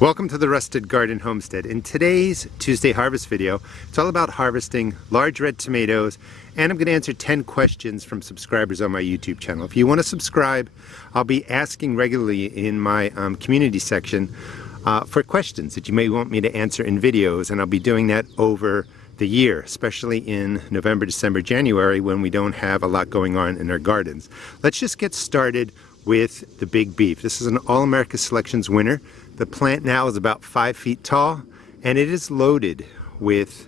Welcome to the Rusted Garden Homestead. In today's Tuesday harvest video, it's all about harvesting large red tomatoes, and I'm going to answer 10 questions from subscribers on my YouTube channel. If you want to subscribe, I'll be asking regularly in my community section for questions that you may want me to answer in videos, and I'll be doing that over the year, especially in November, December, January, when we don't have a lot going on in our gardens. Let's just get started with the big beef. This is an All-America Selections winner. The plant now is about 5 feet tall, and it is loaded with,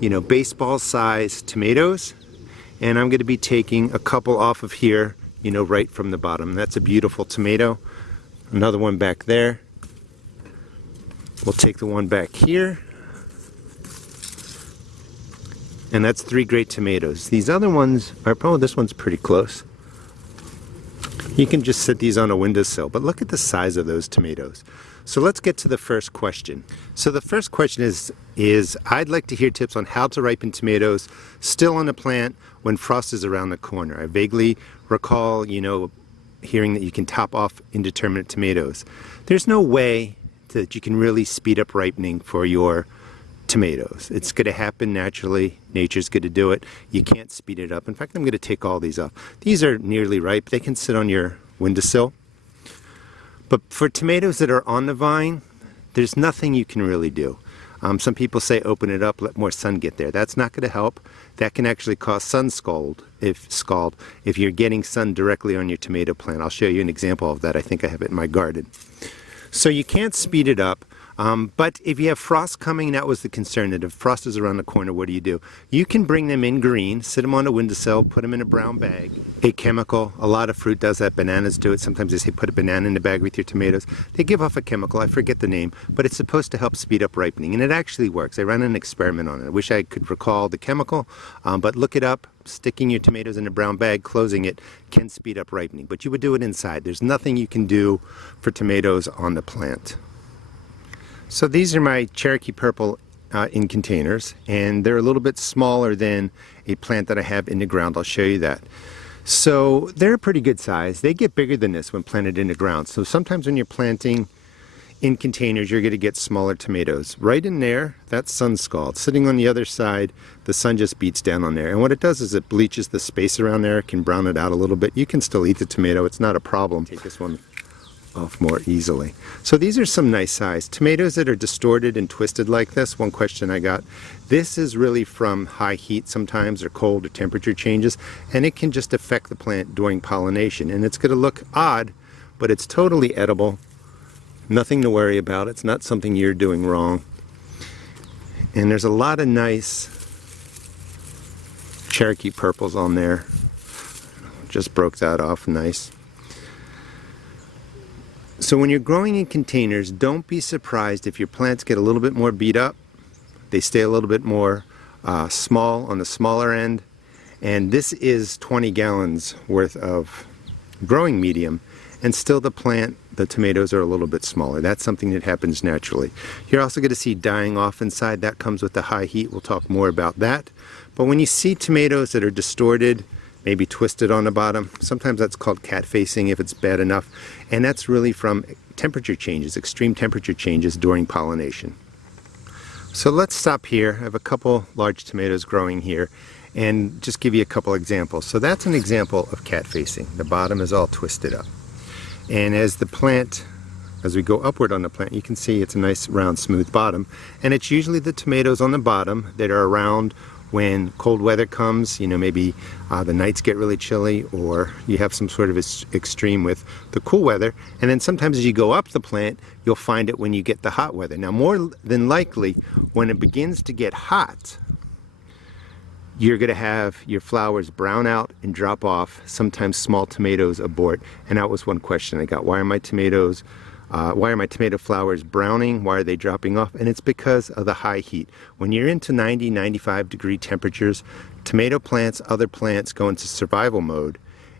baseball-sized tomatoes. And I'm going to be taking a couple off of here, right from the bottom. That's a beautiful tomato. Another one back there. We'll take the one back here. And that's 3 great tomatoes. These other ones are, this one's pretty close. You can just sit these on a windowsill, but look at the size of those tomatoes. So let's get to the first question. So the first question is I'd like to hear tips on how to ripen tomatoes still on the plant when frost is around the corner. I vaguely recall, hearing that you can top off indeterminate tomatoes. There's no way that you can really speed up ripening for your tomatoes. It's going to happen naturally. Nature's going to do it. You can't speed it up. In fact, I'm going to take all these off. These are nearly ripe. They can sit on your windowsill. But for tomatoes that are on the vine, there's nothing you can really do. Some people say open it up, let more sun get there. That's not going to help. That can actually cause sun scald if you're getting sun directly on your tomato plant. I'll show you an example of that. I think I have it in my garden. So you can't speed it up. But if you have frost coming, that was the concern, that if frost is around the corner, what do? You can bring them in green, sit them on a windowsill, put them in a brown bag. A chemical, a lot of fruit does that, bananas do it. Sometimes they say put a banana in the bag with your tomatoes. They give off a chemical, I forget the name, but it's supposed to help speed up ripening, and it actually works. I ran an experiment on it. I wish I could recall the chemical, but look it up. Sticking your tomatoes in a brown bag, closing it, can speed up ripening, but you would do it inside. There's nothing you can do for tomatoes on the plant. So these are my Cherokee Purple in containers, and they're a little bit smaller than a plant that I have in the ground. I'll show you that. So they're a pretty good size. They get bigger than this when planted in the ground. So sometimes when you're planting in containers, you're going to get smaller tomatoes. Right in there, that's sun scald. Sitting on the other side, the sun just beats down on there. And what it does is it bleaches the space around there. It can brown it out a little bit. You can still eat the tomato. It's not a problem. Take this one off more easily. So these are some nice size tomatoes that are distorted and twisted like this. One question I got, this is really from high heat sometimes, or cold, or temperature changes, and it can just affect the plant during pollination, and it's going to look odd, but it's totally edible. Nothing to worry about. It's not something you're doing wrong. And there's a lot of nice Cherokee Purples on there. Just broke that off nice. So when you're growing in containers, don't be surprised if your plants get a little bit more beat up. They stay a little bit more small on the smaller end. And this is 20 gallons worth of growing medium, and still the tomatoes are a little bit smaller. That's something that happens naturally. You're also going to see dying off inside. That comes with the high heat. We'll talk more about that. But when you see tomatoes that are distorted, maybe twisted on the bottom, sometimes that's called cat facing if it's bad enough, and that's really from temperature changes, extreme temperature changes during pollination. So let's stop here. I have a couple large tomatoes growing here and just give you a couple examples. So that's an example of cat facing. The bottom is all twisted up, and as we go upward on the plant, you can see it's a nice round smooth bottom, and it's usually the tomatoes on the bottom that are around when cold weather comes. Maybe the nights get really chilly, or you have some sort of extreme with the cool weather, and then sometimes as you go up the plant, you'll find it when you get the hot weather. Now, more than likely, when it begins to get hot, you're going to have your flowers brown out and drop off. Sometimes small tomatoes abort, and that was one question I got. Why are my tomato flowers browning? Why are they dropping off? And it's because of the high heat. When you're into 90, 95 degree temperatures, tomato plants, other plants go into survival mode,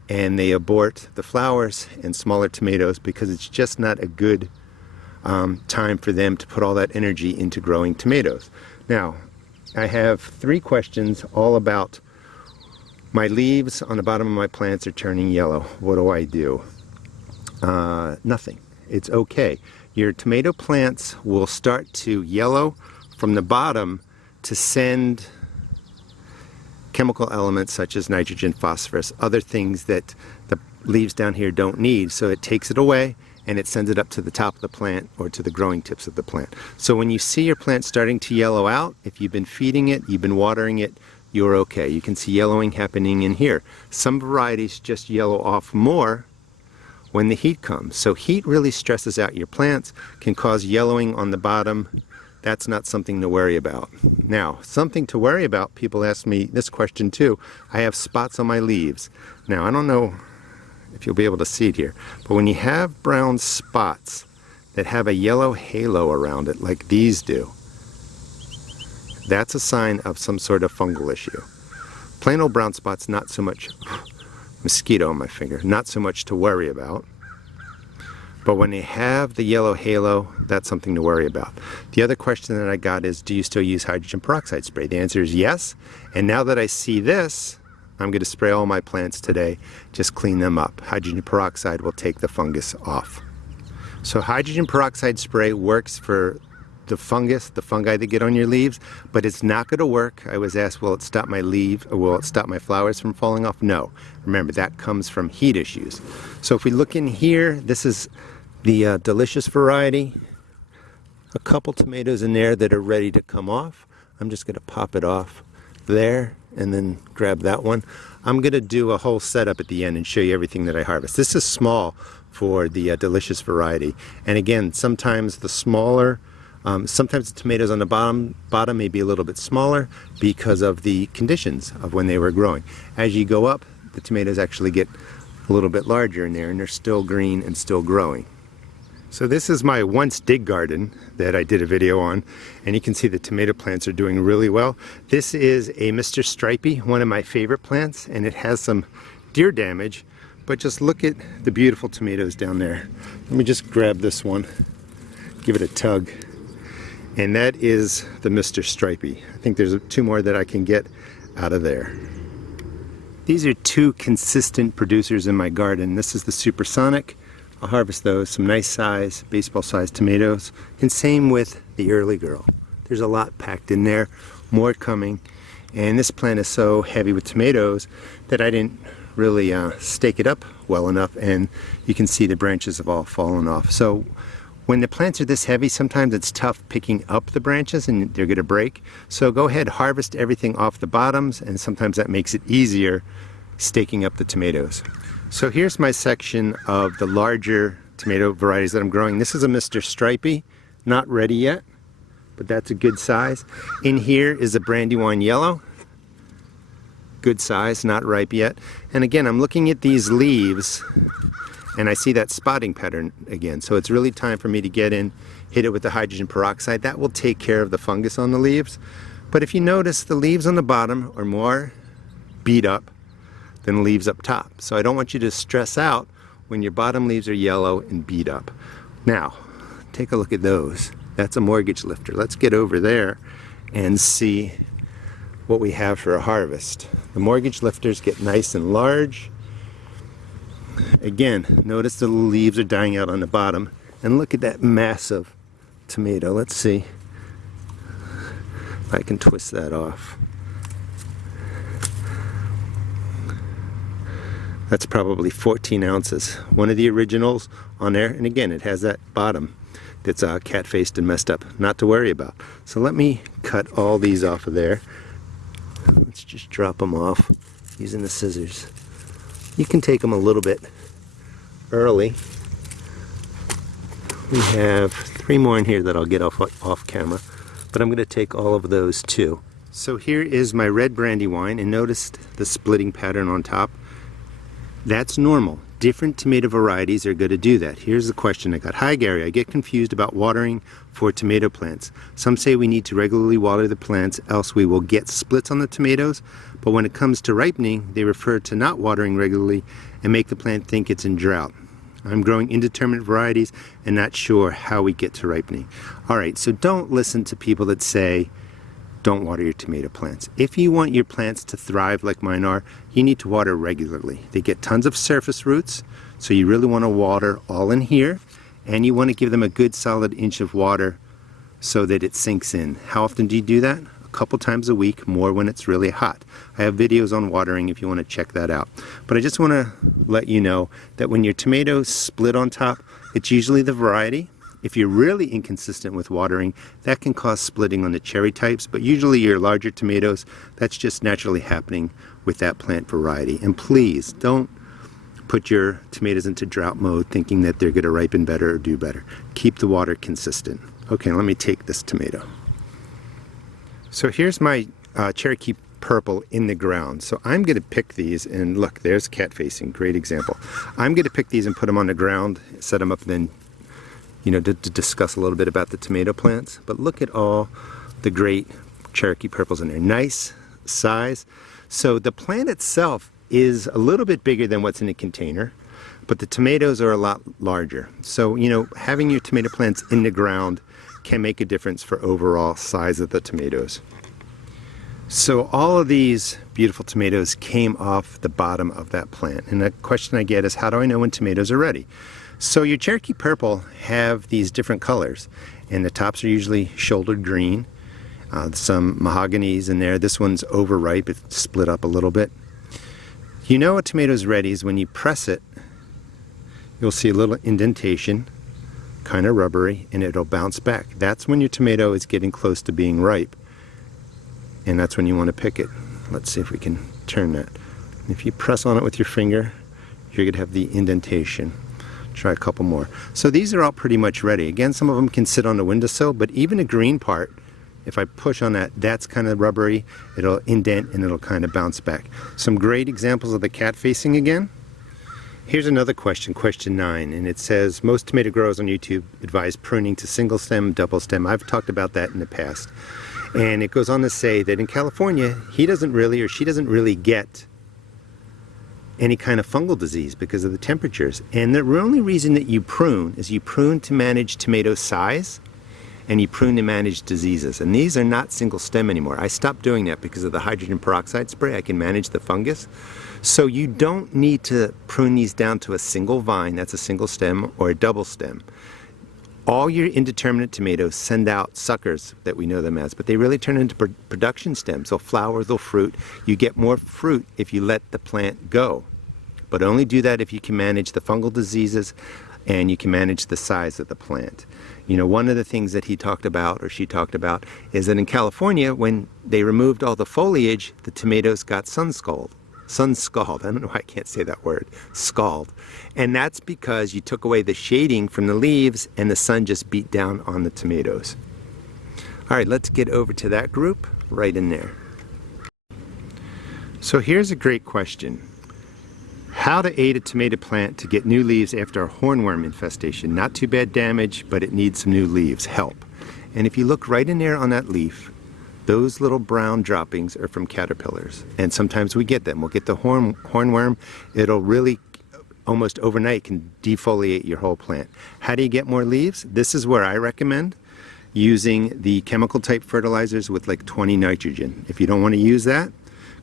and they abort the flowers and smaller tomatoes because it's just not a good time for them to put all that energy into growing tomatoes. Now, I have 3 questions all about my leaves on the bottom of my plants are turning yellow. What do I do? Nothing. it's okay. Your tomato plants will start to yellow from the bottom to send chemical elements such as nitrogen, phosphorus, other things that the leaves down here don't need. So it takes it away and it sends it up to the top of the plant or to the growing tips of the plant. So when you see your plant starting to yellow out, if you've been feeding it, you've been watering it, you're okay. You can see yellowing happening in here. Some varieties just yellow off more when the heat comes. So heat really stresses out your plants, can cause yellowing on the bottom. That's not something to worry about. Now, something to worry about, people ask me this question too. I have spots on my leaves. Now, I don't know if you'll be able to see it here, but when you have brown spots that have a yellow halo around it, like these do, that's a sign of some sort of fungal issue. Plain old brown spots, not so much, mosquito on my finger, not so much to worry about. But when they have the yellow halo, that's something to worry about. The other question that I got is, do you still use hydrogen peroxide spray? The answer is yes. And now that I see this, I'm going to spray all my plants today, just clean them up. Hydrogen peroxide will take the fungus off. So hydrogen peroxide spray works for the fungus, the fungi that get on your leaves, but it's not going to work. I was asked, will it stop my leaf, or will it stop my flowers from falling off? No. Remember, that comes from heat issues. So if we look in here, this is the delicious variety. A couple tomatoes in there that are ready to come off. I'm just going to pop it off there and then grab that one. I'm going to do a whole setup at the end and show you everything that I harvest. This is small for the delicious variety. And again, sometimes the smaller, sometimes the tomatoes on the bottom may be a little bit smaller because of the conditions of when they were growing. As you go up, the tomatoes actually get a little bit larger in there, and they're still green and still growing. So this is my once dig garden that I did a video on, and you can see the tomato plants are doing really well. This is a Mr. Stripey, one of my favorite plants, and it has some deer damage, but just look at the beautiful tomatoes down there. Let me just grab this one, give it a tug, and that is the Mr. Stripey. I think there's two more that I can get out of there. These are two consistent producers in my garden. This is the Supersonic. I'll harvest those, some nice size, baseball sized tomatoes, and same with the Early Girl. There's a lot packed in there, more coming, and this plant is so heavy with tomatoes that I didn't really stake it up well enough, and you can see the branches have all fallen off. So when the plants are this heavy, sometimes it's tough picking up the branches and they're going to break. So go ahead, harvest everything off the bottoms, and sometimes that makes it easier staking up the tomatoes. So here's my section of the larger tomato varieties that I'm growing. This is a Mr. Stripey, not ready yet, but that's a good size. In here is a Brandywine Yellow, good size, not ripe yet. And again, I'm looking at these leaves and I see that spotting pattern again. So it's really time for me to get in, hit it with the hydrogen peroxide. That will take care of the fungus on the leaves. But if you notice, the leaves on the bottom are more beat up than leaves up top. So I don't want you to stress out when your bottom leaves are yellow and beat up. Now, take a look at those. That's a mortgage lifter. Let's get over there and see what we have for a harvest. The mortgage lifters get nice and large. Again, notice the leaves are dying out on the bottom. And look at that massive tomato. Let's see if I can twist that off. That's probably 14 ounces. One of the originals on there, and again, it has that bottom that's cat-faced and messed up. Not to worry about. So let me cut all these off of there. Let's just drop them off using the scissors. You can take them a little bit early. We have 3 more in here that I'll get off camera, but I'm going to take all of those too. So here is my red Brandywine, and notice the splitting pattern on top. That's normal. Different tomato varieties are going to do that. Here's the question I got. Hi Gary, I get confused about watering for tomato plants. Some say we need to regularly water the plants, else we will get splits on the tomatoes. But when it comes to ripening, they refer to not watering regularly and make the plant think it's in drought. I'm growing indeterminate varieties and not sure how we get to ripening. Alright, so don't listen to people that say don't water your tomato plants. If you want your plants to thrive like mine are, you need to water regularly. They get tons of surface roots, so you really want to water all in here. and you want to give them a good solid inch of water so that it sinks in. How often do you do that? A couple times a week, more when it's really hot. I have videos on watering if you want to check that out. But I just want to let you know that when your tomatoes split on top, it's usually the variety. If you're really inconsistent with watering, that can cause splitting on the cherry types, but usually your larger tomatoes, that's just naturally happening with that plant variety. And please don't put your tomatoes into drought mode thinking that they're going to ripen better or do better. Keep the water consistent. Okay, let me take this tomato. So here's my Cherokee Purple in the ground. So I'm going to pick these, and look, there's cat facing, great example. I'm going to pick these and put them on the ground, set them up, then to discuss a little bit about the tomato plants. But look at all the great Cherokee Purples in there. Nice size. So the plant itself is a little bit bigger than what's in the container, but the tomatoes are a lot larger. So, having your tomato plants in the ground can make a difference for overall size of the tomatoes. So all of these beautiful tomatoes came off the bottom of that plant. And the question I get is, how do I know when tomatoes are ready? So your Cherokee Purple have these different colors, and the tops are usually shouldered green. Some mahoganies in there. This one's overripe, it's split up a little bit. You know a tomato's ready is when you press it, you'll see a little indentation, kind of rubbery, and it'll bounce back. That's when your tomato is getting close to being ripe, and that's when you want to pick it. Let's see if we can turn that. If you press on it with your finger, you're going to have the indentation. Try a couple more. So these are all pretty much ready. Again, some of them can sit on the windowsill, but even the green part, if I push on that, that's kind of rubbery. It'll indent and it'll kind of bounce back. Some great examples of the cat facing again. Here's another question, question 9, and it says, most tomato growers on YouTube advise pruning to single stem, double stem. I've talked about that in the past. And it goes on to say that in California, he doesn't really, or she doesn't really get any kind of fungal disease because of the temperatures. And the only reason that you prune is you prune to manage tomato size, and you prune to manage diseases. And these are not single stem anymore. I stopped doing that because of the hydrogen peroxide spray. I can manage the fungus. So you don't need to prune these down to a single vine, that's a single stem, or a double stem. All your indeterminate tomatoes send out suckers that we know them as, but they really turn into production stems. They'll flower, they'll fruit. You get more fruit if you let the plant go. But only do that if you can manage the fungal diseases and you can manage the size of the plant. One of the things that he talked about, or she talked about, is that in California, when they removed all the foliage, the tomatoes got sun-scald. Sun-scald, I don't know why I can't say that word, scald. And that's because you took away the shading from the leaves and the sun just beat down on the tomatoes. All right, let's get over to that group right in there. So here's a great question. How to aid a tomato plant to get new leaves after a hornworm infestation. Not too bad damage, but it needs some new leaves. Help. And if you look right in there on that leaf, those little brown droppings are from caterpillars. And sometimes we get them. We'll get the hornworm. It'll really, almost overnight, can defoliate your whole plant. How do you get more leaves? This is where I recommend using the chemical type fertilizers with like 20 nitrogen. If you don't want to use that,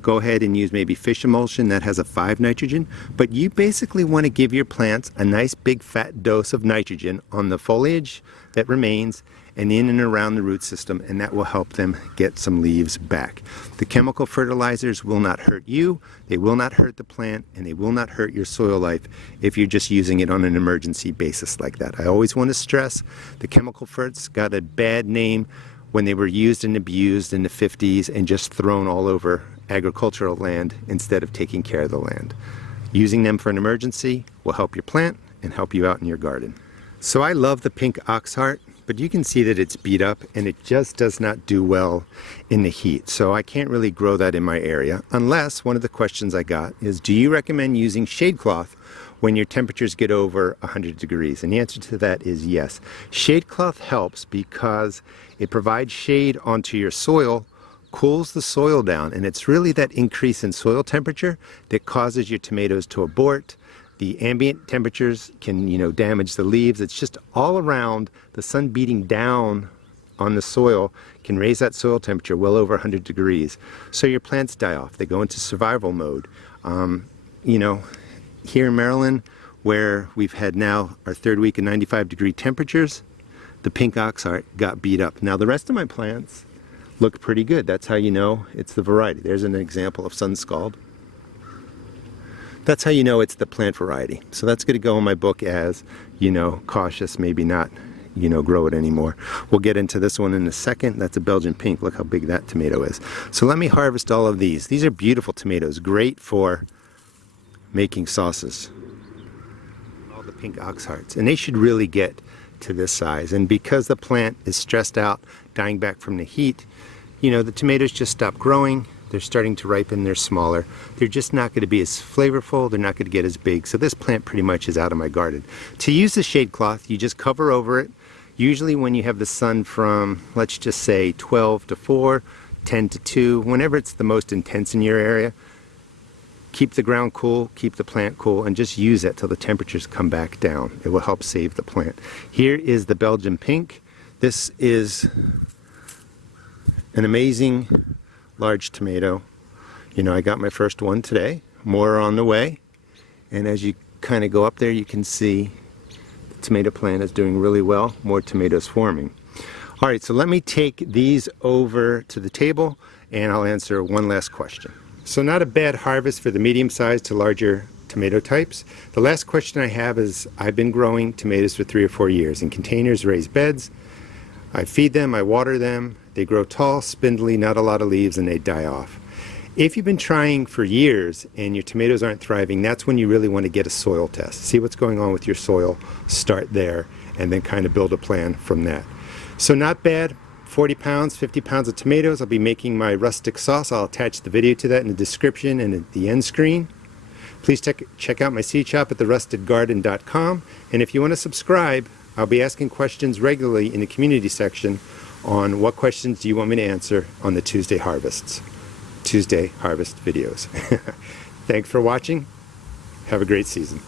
go ahead and use maybe fish emulsion that has a 5 nitrogen, but you basically want to give your plants a nice big fat dose of nitrogen on the foliage that remains and in and around the root system, and that will help them get some leaves back. The chemical fertilizers will not hurt you, they will not hurt the plant, and they will not hurt your soil life if you're just using it on an emergency basis like that. I always want to stress the chemical ferts got a bad name when they were used and abused in the 50s and just thrown all over agricultural land instead of taking care of the land. Using them for an emergency will help your plant and help you out in your garden. So I love the pink oxheart, but you can see that it's beat up and it just does not do well in the heat. So I can't really grow that in my area, unless one of the questions I got is, do you recommend using shade cloth when your temperatures get over 100 degrees? And the answer to that is yes. Shade cloth helps because it provides shade onto your soil, cools the soil down, and it's really that increase in soil temperature that causes your tomatoes to abort. The ambient temperatures can, damage the leaves. It's just all around. The sun beating down on the soil can raise that soil temperature well over 100 degrees. So your plants die off. They go into survival mode. Here in Maryland, where we've had now our third week of 95-degree temperatures, the pink oxheart got beat up. Now the rest of my plants look pretty good. That's how you know it's the variety. There's an example of sun scald. That's how you know it's the plant variety. So that's going to go in my book as, you know, cautious, maybe not, you know, grow it anymore. We'll get into this one in a second. That's a Belgian pink. Look how big that tomato is. So let me harvest all of these. These are beautiful tomatoes, great for making sauces. All the pink oxhearts, and they should really get to this size. And because the plant is stressed out, dying back from the heat, you know, the tomatoes just stop growing. They're starting to ripen, they're smaller. They're just not going to be as flavorful, they're not going to get as big. So this plant pretty much is out of my garden. To use the shade cloth, you just cover over it. Usually when you have the sun from, let's just say 12 to 4, 10 to 2, whenever it's the most intense in your area, keep the ground cool, keep the plant cool, and just use it till the temperatures come back down. It will help save the plant. Here is the Belgian pink. This is an amazing large tomato. You know, I got my first one today, more on the way, and as you kind of go up there you can see the tomato plant is doing really well, more tomatoes forming. Alright, so let me take these over to the table and I'll answer one last question. So not a bad harvest for the medium-sized to larger tomato types. The last question I have is, I've been growing tomatoes for 3 or 4 years in containers, raised beds. I feed them, I water them, they grow tall, spindly, not a lot of leaves, and they die off. If you've been trying for years and your tomatoes aren't thriving, that's when you really want to get a soil test. See what's going on with your soil, start there, and then kind of build a plan from that. So not bad, 40 pounds, 50 pounds of tomatoes. I'll be making my rustic sauce. I'll attach the video to that in the description and at the end screen. Please check out my seed shop at therustedgarden.com, and if you want to subscribe, I'll be asking questions regularly in the community section on what questions do you want me to answer on the Tuesday harvest videos. Thanks for watching. Have a great season.